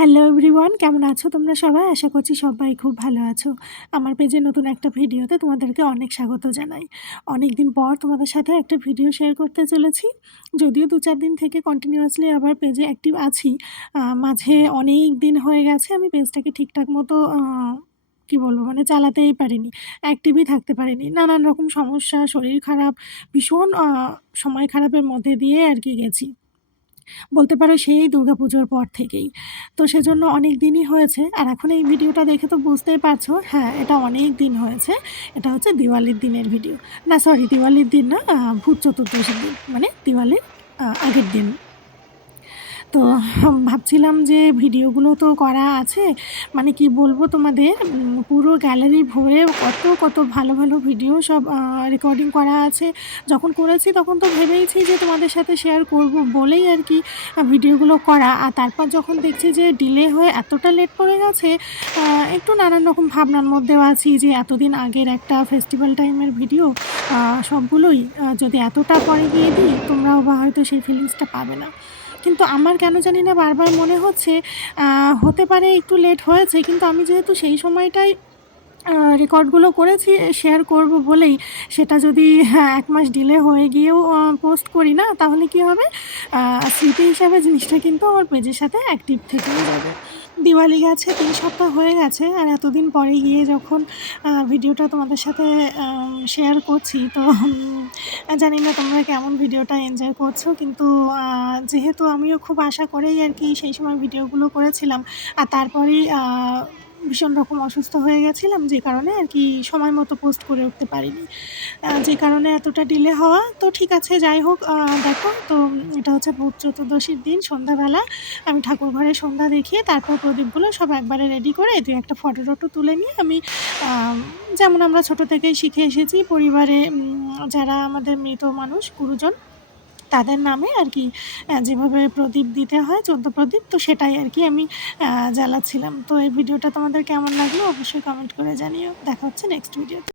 Hello everyone, কেমন আছো তোমরা সবাই? আশা করছি সবাই খুব ভালো আছো। আমার পেজে নতুন একটা ভিডিওতে তোমাদেরকে অনেক স্বাগত জানাই। অনেক দিন পর তোমাদের সাথে একটা ভিডিও শেয়ার করতে চলেছি। যদিও ২-৪ দিন থেকে কন্টিনিউয়াসলি আবার পেজে অ্যাক্টিভ আছি। মাঝে অনেক দিন হয়ে গেছে আমি পেজটাকে ঠিকঠাক মতো কী বলবো, মানে চালাতেই পারিনি, অ্যাক্টিভই থাকতে পারিনি। নানান রকম সমস্যা, শরীর খারাপ, ভীষণ সময় খারাপের মধ্যে দিয়ে আর কি গেছি। বলতে পারো সেই দুর্গাপুজোর পর থেকেই। তো সেজন্য অনেক দিনই হয়েছে। আর এখন এই ভিডিওটা দেখে তো বুঝতেই পারছো, হ্যাঁ, এটা অনেক দিন হয়েছে। এটা হচ্ছে দিওয়ালির দিনের ভিডিও। না সরি, দিওয়ালির দিন না, ভূত চতুর্দশীর দিন। মানে দিওয়ালির আগের দিন। তো ভাবছিলাম যে ভিডিওগুলো তো করা আছে, মানে কি বলবো তোমাদের, পুরো গ্যালারি ভরে কত ভালো ভালো ভিডিও সব রেকর্ডিং করা আছে। যখন করেছি তখন তো ভেবেইছি যে তোমাদের সাথে শেয়ার করব বলেই আর কি ভিডিওগুলো করা। আর তারপর যখন দেখছি যে ডিলে হয়ে এতটা লেট করে গেছে, একটু নানান রকম ভাবনার মধ্যেও আছি যে এতদিন আগের একটা ফেস্টিভ্যাল টাইমের ভিডিও সবগুলোই যদি এতটা পরে গিয়ে দিই, তোমরাও বা হয়তো সেই ফিলিংসটা পাবে না। কিন্তু আমার কেন জানি না বারবার মনে হচ্ছে হতে পারে একটু লেট হয়েছে, কিন্তু আমি যেহেতু সেই সময়টায় রেকর্ডগুলো করেছি শেয়ার করব বলেই, সেটা যদি ১ মাস ডিলে হয়ে গিয়েও পোস্ট করি না, তাহলে কি হবে, স্মৃতি হিসাবে জিনিসটা কিন্তু আমার পেজের সাথে অ্যাক্টিভ থেকেই যাবে। দিওয়ালি গেছে ৩ সপ্তাহ হয়ে গেছে, আর এতদিন পরে গিয়ে যখন ভিডিওটা তোমাদের সাথে শেয়ার করছি, তো জানি না তোমরা কেমন ভিডিওটা এনজয় করছো। কিন্তু যেহেতু আমিও খুব আশা করেই আর কি সেই সময় ভিডিওগুলো করেছিলাম, আর তারপরেই ভীষণ রকম অসুস্থ হয়ে গেছিলাম, যে কারণে আর কি সময় মতো পোস্ট করে উঠতে পারিনি, যে কারণে এতটা ডিলে হওয়া। তো ঠিক আছে, যাই হোক, দেখো তো এটা হচ্ছে ভূত চতুর্দশীর দিন সন্ধ্যাবেলা আমি ঠাকুর ঘরে সন্ধ্যা দেখিয়ে তারপর প্রদীপগুলো সব একবারে রেডি করে ২-১টা ফটো টটো তুলে নিয়ে আমি, যেমন আমরা ছোটো থেকেই শিখে এসেছি পরিবারে, যারা আমাদের মৃত মানুষ গুরুজন, তাদের নামে আর কি যেভাবে প্রদীপ দিতে হয় ১৪ প্রদীপ, তো সেটাই আর কি আমি জ্বালাচ্ছিলাম। তো এই ভিডিওটা তোমাদের কেমন লাগলো অবশ্যই কমেন্ট করে জানিও। দেখা হচ্ছে নেক্সট ভিডিওতে।